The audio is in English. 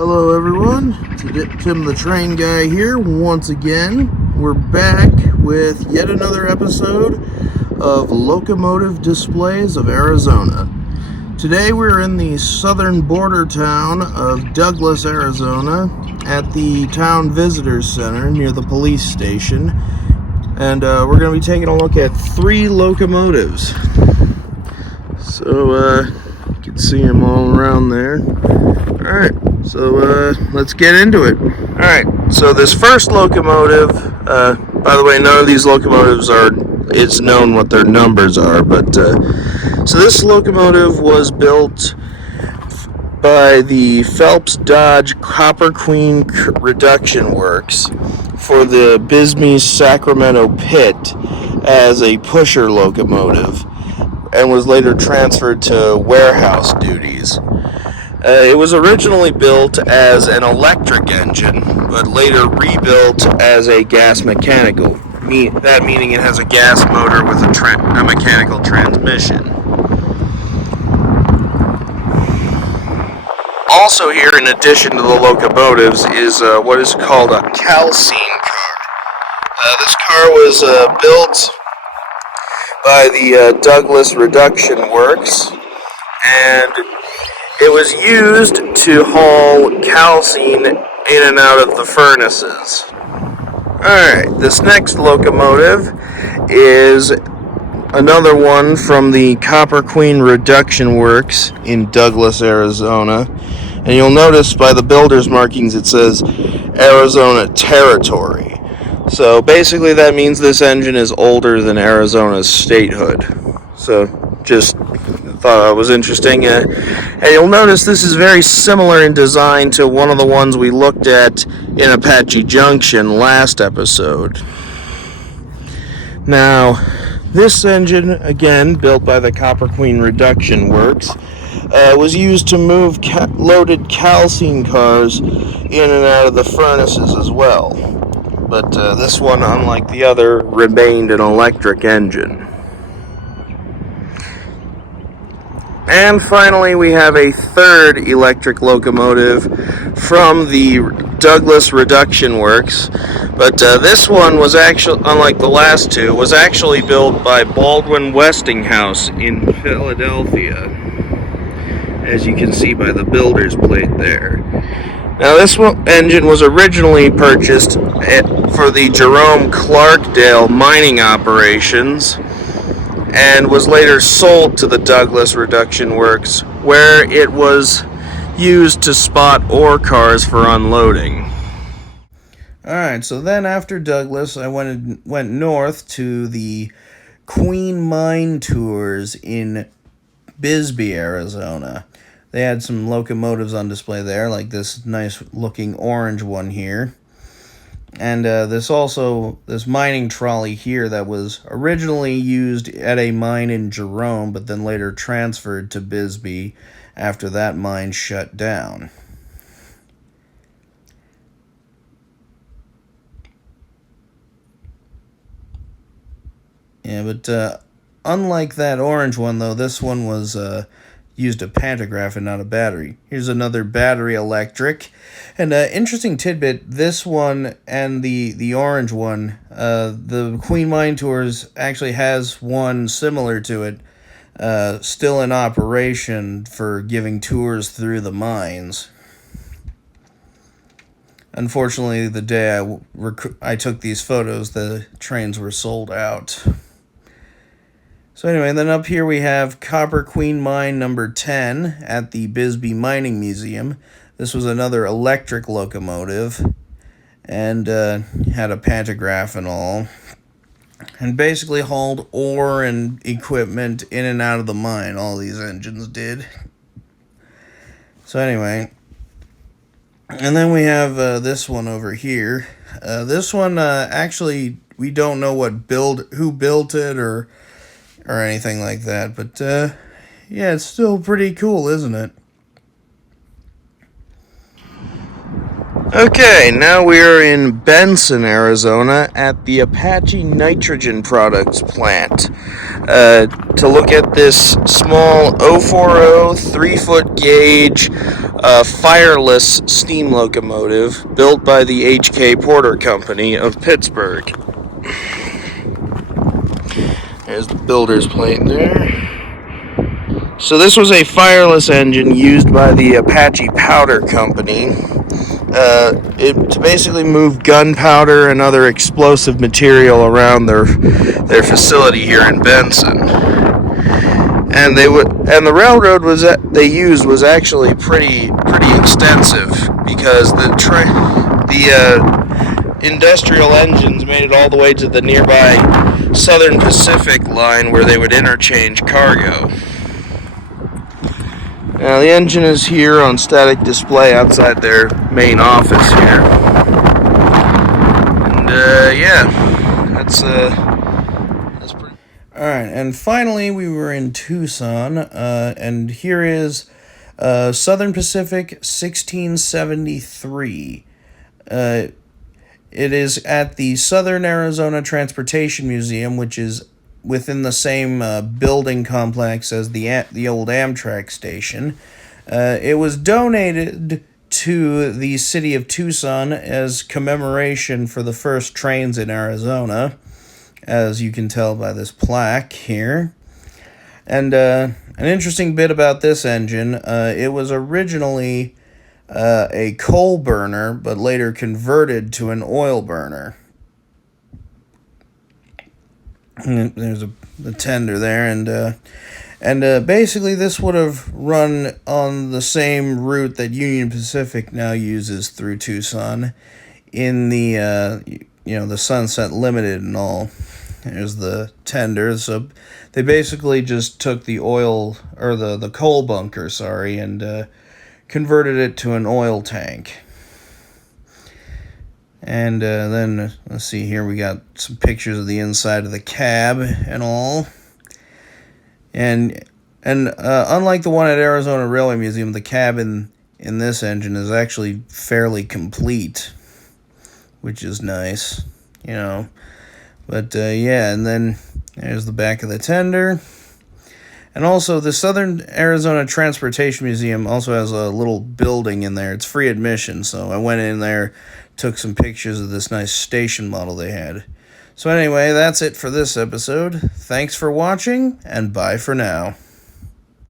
Hello everyone, Tim the Train Guy here once again. We're back with yet another episode of Locomotive Displays of Arizona. Today we're in the southern border town of Douglas, Arizona at the Town Visitors Center near the police station. And we're going to be taking a look at 3 locomotives. So you can see them all around there. Alright, so let's get into it. Alright, so this first locomotive, by the way, none of these locomotives it's known what their numbers are, but so this locomotive was built by the Phelps Dodge Copper Queen Reduction Works for the Bisbee Sacramento Pit as a pusher locomotive, and was later transferred to warehouse duties. It was originally built as an electric engine, but later rebuilt as a gas mechanical. That meaning it has a gas motor with a mechanical transmission. Also here, in addition to the locomotives, is what is called a calcine car. This car was built by the Douglas Reduction Works, and it was used to haul calcine in and out of the furnaces. Alright, this next locomotive is another one from the Copper Queen Reduction Works in Douglas, Arizona. And you'll notice by the builder's markings it says Arizona Territory. So basically that means this engine is older than Arizona's statehood. So just thought it was interesting. And you'll notice this is very similar in design to one of the ones we looked at in Apache Junction last episode. Now, this engine, again, built by the Copper Queen Reduction Works, was used to move loaded calcine cars in and out of the furnaces as well. But this one, unlike the other, remained an electric engine. And finally, we have a third electric locomotive from the Douglas Reduction Works. But this one was actually, unlike the last two, was actually built by Baldwin Westinghouse in Philadelphia, as you can see by the builder's plate there. Now, this engine was originally purchased for the Jerome Clarkdale mining operations, and was later sold to the Douglas Reduction Works, where it was used to spot ore cars for unloading. Alright, so then after Douglas, I went north to the Queen Mine Tours in Bisbee, Arizona. They had some locomotives on display there, like this nice looking orange one here. And this mining trolley here that was originally used at a mine in Jerome, but then later transferred to Bisbee after that mine shut down. Yeah, but unlike that orange one, though, this one was used a pantograph and not a battery. Here's another battery electric. And interesting tidbit, this one and the orange one, the Queen Mine Tours actually has one similar to it, still in operation for giving tours through the mines. Unfortunately, the day I took these photos, the trains were sold out. So anyway, then up here we have Copper Queen Mine number 10 at the Bisbee Mining Museum. This was another electric locomotive, and had a pantograph and all, and basically hauled ore and equipment in and out of the mine. All these engines did. So anyway, and then we have this one over here. This one, actually, we don't know who built it or anything like that, but yeah, it's still pretty cool, isn't it? Okay, now we are in Benson, Arizona at the Apache Nitrogen Products plant. to look at this small 040 3-foot gauge fireless steam locomotive built by the H.K. Porter Company of Pittsburgh. There's the builder's plate there. So this was a fireless engine used by the Apache Powder Company to basically move gunpowder and other explosive material around their facility here in Benson. And the railroad they used was actually pretty extensive, because the industrial engines made it all the way to the nearby Southern Pacific line, where they would interchange cargo. Now the engine is here on static display outside their main office here. And that's pretty. Alright, and finally we were in Tucson, and here is Southern Pacific 1673. It is at the Southern Arizona Transportation Museum, which is within the same building complex as the old Amtrak station. It was donated to the city of Tucson as commemoration for the first trains in Arizona, as you can tell by this plaque here. And an interesting bit about this engine, it was originally a coal burner, but later converted to an oil burner. There's the tender there, and basically this would have run on the same route that Union Pacific now uses through Tucson, in the the Sunset Limited and all. There's the tender. So they basically just took the oil, or the coal bunker, and converted it to an oil tank. And then, let's see here, we got some pictures of the inside of the cab and all. And unlike the one at Arizona Railway Museum, the cab in this engine is actually fairly complete, which is nice, But, and then there's the back of the tender. And also, the Southern Arizona Transportation Museum also has a little building in there. It's free admission, so I went in there, took some pictures of this nice station model they had. So anyway, that's it for this episode. Thanks for watching, and bye for now.